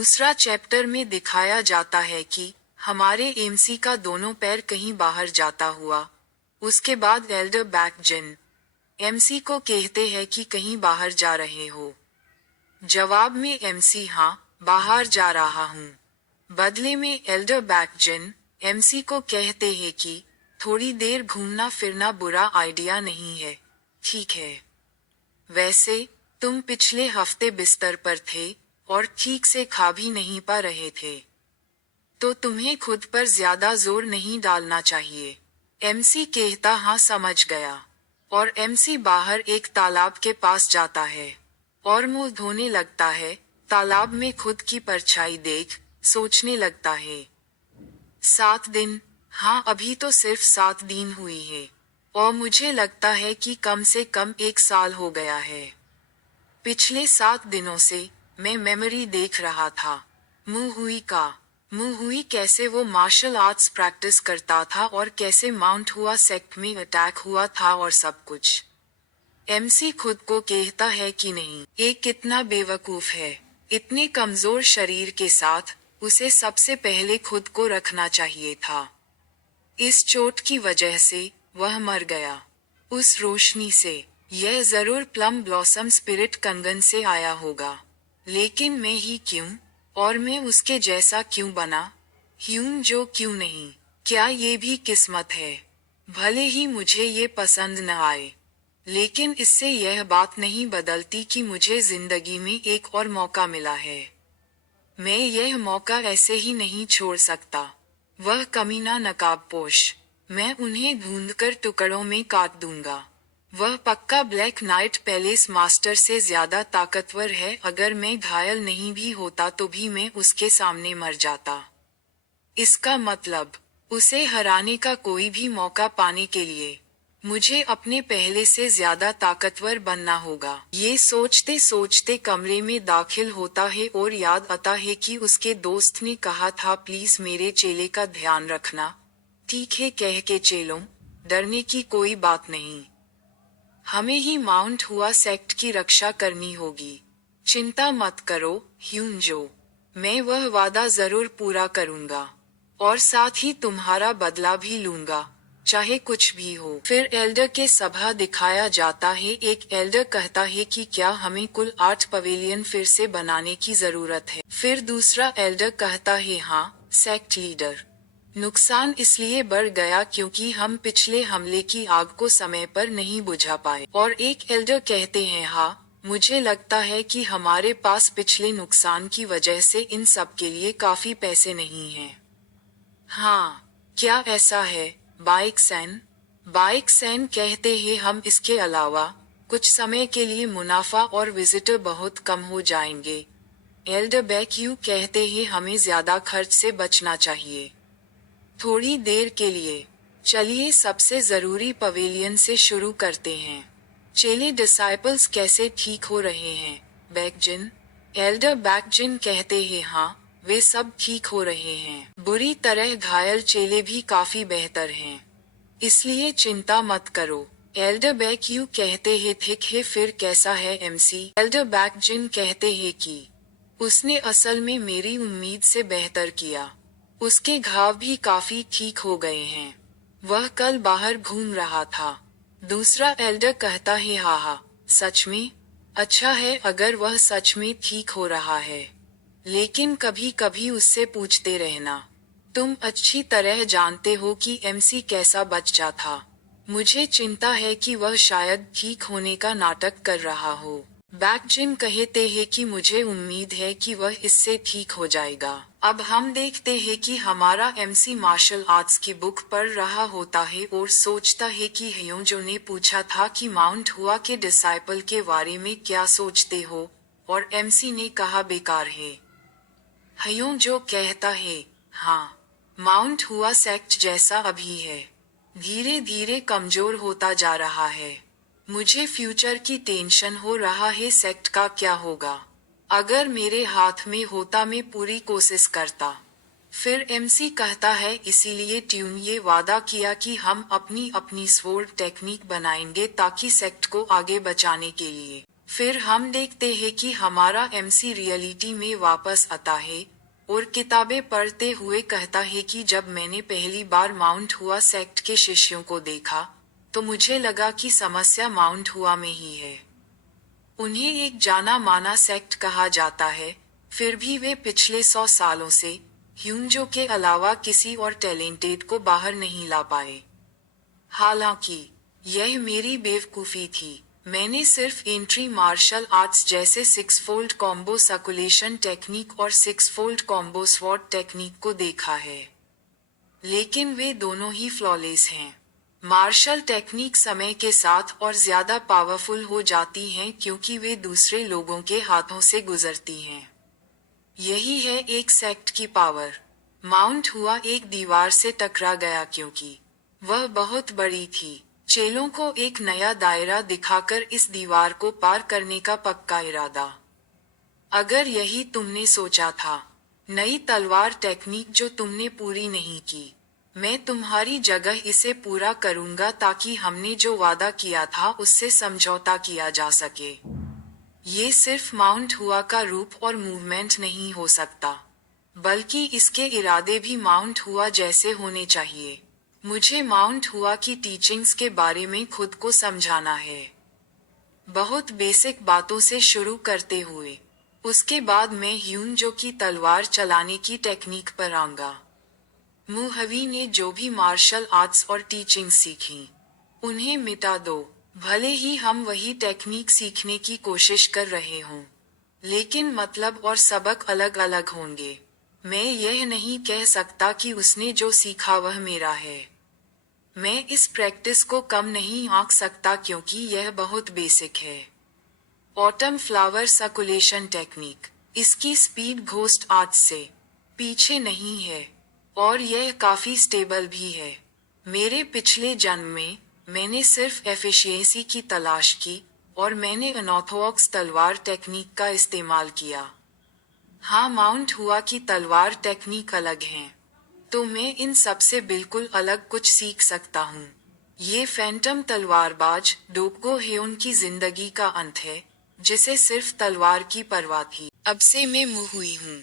दूसरा चैप्टर में दिखाया जाता है कि हमारे एमसी का दोनों पैर कहीं बाहर जाता हुआ। उसके बाद एल्डर बैक जिन एमसी को कहते हैं कि कहीं बाहर जा रहे हो। जवाब में एमसी हाँ, बाहर जा रहा हूँ। बदले में एल्डर बैक जिन एमसी को कहते हैं कि थोड़ी देर घूमना फिरना बुरा आइडिया नहीं है, ठीक है। वैसे तुम पिछले हफ्ते बिस्तर पर थे और ठीक से खा भी नहीं पा रहे थे, तो तुम्हें खुद पर ज्यादा जोर नहीं डालना चाहिए। एमसी कहता हाँ समझ गया, और एमसी बाहर एक तालाब के पास जाता है और मुंह धोने लगता है। तालाब में खुद की परछाई देख सोचने लगता है, 7 दिन, हाँ अभी तो सिर्फ 7 दिन हुई है, और मुझे लगता है कि कम से कम 1 साल हो गया है। पिछले 7 दिनों से मैं मेमोरी देख रहा था। मुंह हुई कैसे वो मार्शल आर्ट्स प्रैक्टिस करता था और कैसे माउंट हुआ सेक्ट में अटैक हुआ था और सब कुछ। एमसी खुद को कहता है कि नहीं, ये कितना बेवकूफ है। इतने कमजोर शरीर के साथ उसे सबसे पहले खुद को रखना चाहिए था। इस चोट की वजह से वह मर गया। उस रोशनी से यह जरूर प्लम ब्लॉसम स्पिरिट कंगन से आया होगा। लेकिन मैं ही क्यों, और मैं उसके जैसा क्यों बना? ह्यूम जो क्यों नहीं? क्या ये भी किस्मत है? भले ही मुझे ये पसंद न आए, लेकिन इससे यह बात नहीं बदलती कि मुझे जिंदगी में एक और मौका मिला है। मैं यह मौका ऐसे ही नहीं छोड़ सकता। वह कमीना नकाबपोश, मैं उन्हें ढूंढकर टुकड़ों में काट दूंगा। वह पक्का ब्लैक नाइट पैलेस मास्टर से ज्यादा ताकतवर है। अगर मैं घायल नहीं भी होता तो भी मैं उसके सामने मर जाता। इसका मतलब उसे हराने का कोई भी मौका पाने के लिए मुझे अपने पहले से ज्यादा ताकतवर बनना होगा। ये सोचते सोचते कमरे में दाखिल होता है और याद आता है कि उसके दोस्त ने कहा था प्लीज मेरे चेले का ध्यान रखना। ठीक है कह के चेलों, डरने की कोई बात नहीं, हमें ही माउंट हुआ सेक्ट की रक्षा करनी होगी। चिंता मत करो ह्यूंजो, मैं वह वादा जरूर पूरा करूंगा, और साथ ही तुम्हारा बदला भी लूंगा, चाहे कुछ भी हो। फिर एल्डर के सभा दिखाया जाता है। एक एल्डर कहता है कि क्या हमें कुल 8 पवेलियन फिर से बनाने की जरूरत है। फिर दूसरा एल्डर कहता है हाँ सेक्ट लीडर, नुकसान इसलिए बढ़ गया क्योंकि हम पिछले हमले की आग को समय पर नहीं बुझा पाए। और एक एल्डर कहते हैं हाँ, मुझे लगता है कि हमारे पास पिछले नुकसान की वजह से इन सब के लिए काफी पैसे नहीं हैं। हाँ, क्या ऐसा है बाइक सैन कहते हैं हम इसके अलावा कुछ समय के लिए मुनाफा और विजिटर बहुत कम हो जाएंगे। एल्डर बैक्यू कहते हैं हमें ज्यादा खर्च से बचना चाहिए थोड़ी देर के लिए। चलिए सबसे जरूरी पवेलियन से शुरू करते हैं। चेले डिसाइपल्स कैसे ठीक हो रहे हैं बैकजिन? एल्डर बैकजिन कहते हैं हाँ, वे सब ठीक हो रहे हैं। बुरी तरह घायल चेले भी काफी बेहतर हैं, इसलिए चिंता मत करो। एल्डर बैक्यू कहते हैं ठीक है फिर कैसा है एमसी? एल्डर बैकजिन कहते हैं कि उसने असल में मेरी उम्मीद से बेहतर किया। उसके घाव भी काफी ठीक हो गए हैं। वह कल बाहर घूम रहा था। दूसरा एल्डर कहता है हाँ, सच में? अच्छा है अगर वह सच में ठीक हो रहा है, लेकिन कभी कभी उससे पूछते रहना। तुम अच्छी तरह जानते हो कि एमसी कैसा बच्चा था। मुझे चिंता है कि वह शायद ठीक होने का नाटक कर रहा हो। बैकजिन कहते हैं कि मुझे उम्मीद है कि वह इससे ठीक हो जाएगा। अब हम देखते हैं कि हमारा एमसी मार्शल आर्ट्स की बुक पढ़ रहा होता है और सोचता है कि ह्योंजो ने पूछा था कि माउंट हुआ के डिसाइपल के बारे में क्या सोचते हो, और एमसी ने कहा बेकार है। ह्योंजो कहता है हाँ, माउंट हुआ सेक्ट जैसा अभी है, धीरे धीरे कमजोर होता जा रहा है। मुझे फ्यूचर की टेंशन हो रहा है, सेक्ट का क्या होगा। अगर मेरे हाथ में होता मैं पूरी कोशिश करता। फिर एमसी कहता है इसीलिए ट्यून ये वादा किया कि हम अपनी अपनी स्वॉर्ड टेक्निक बनाएंगे ताकि सेक्ट को आगे बचाने के लिए। फिर हम देखते हैं कि हमारा एमसी रियलिटी में वापस आता है और किताबें पढ़ते हुए कहता है कि जब मैंने पहली बार माउंट हुआ सेक्ट के शिष्यों को देखा तो मुझे लगा कि समस्या माउंट हुआ में ही है। उन्हें एक जाना माना सेक्ट कहा जाता है, फिर भी वे पिछले 100 सालों से ह्यूंजो के अलावा किसी और टैलेंटेड को बाहर नहीं ला पाए। हालांकि यह मेरी बेवकूफी थी। मैंने सिर्फ एंट्री मार्शल आर्ट्स जैसे 6 फोल्ड कॉम्बो सर्कुलेशन टेक्निक और 6 फोल्ड कॉम्बो स्वॉर्ड टेक्निक को देखा है, लेकिन वे दोनों ही फ्लॉलेस हैं। मार्शल टेक्निक समय के साथ और ज्यादा पावरफुल हो जाती हैं क्योंकि वे दूसरे लोगों के हाथों से गुजरती हैं। यही है एक सेक्ट की पावर। माउंट हुआ एक दीवार से टकरा गया क्योंकि वह बहुत बड़ी थी। चेलों को एक नया दायरा दिखाकर इस दीवार को पार करने का पक्का इरादा। अगर यही तुमने सोचा था, नई तलवार टेक्निक जो तुमने पूरी नहीं की, मैं तुम्हारी जगह इसे पूरा करूंगा ताकि हमने जो वादा किया था उससे समझौता किया जा सके। ये सिर्फ माउंट हुआ का रूप और मूवमेंट नहीं हो सकता, बल्कि इसके इरादे भी माउंट हुआ जैसे होने चाहिए। मुझे माउंट हुआ की टीचिंग्स के बारे में खुद को समझाना है, बहुत बेसिक बातों से शुरू करते हुए। उसके बाद मैं ह्यूंजो की तलवार चलाने की टेक्निक पर आऊंगा। मुहवी ने जो भी मार्शल आर्ट्स और टीचिंग सीखी, उन्हें मिटा दो। भले ही हम वही टेक्निक सीखने की कोशिश कर रहे हों, लेकिन मतलब और सबक अलग अलग होंगे। मैं यह नहीं कह सकता कि उसने जो सीखा वह मेरा है। मैं इस प्रैक्टिस को कम नहीं आंक सकता क्योंकि यह बहुत बेसिक है। ऑटम फ्लावर सर्कुलेशन टेक्निक, इसकी स्पीड घोस्ट आर्ट से पीछे नहीं है और यह काफी स्टेबल भी है। मेरे पिछले जन्म में मैंने सिर्फ एफिशिएंसी की तलाश की और मैंने अनऑर्थोडॉक्स तलवार टेक्निक का इस्तेमाल किया। हाँ, माउंट हुआ की तलवार टेक्निक अलग है, तो मैं इन सब से बिल्कुल अलग कुछ सीख सकता हूँ। ये फैंटम तलवारबाज डोकगो हेयोन की जिंदगी का अंत है, जिसे सिर्फ तलवार की परवाह थी। अब से मैं मुँह हुई हूँ।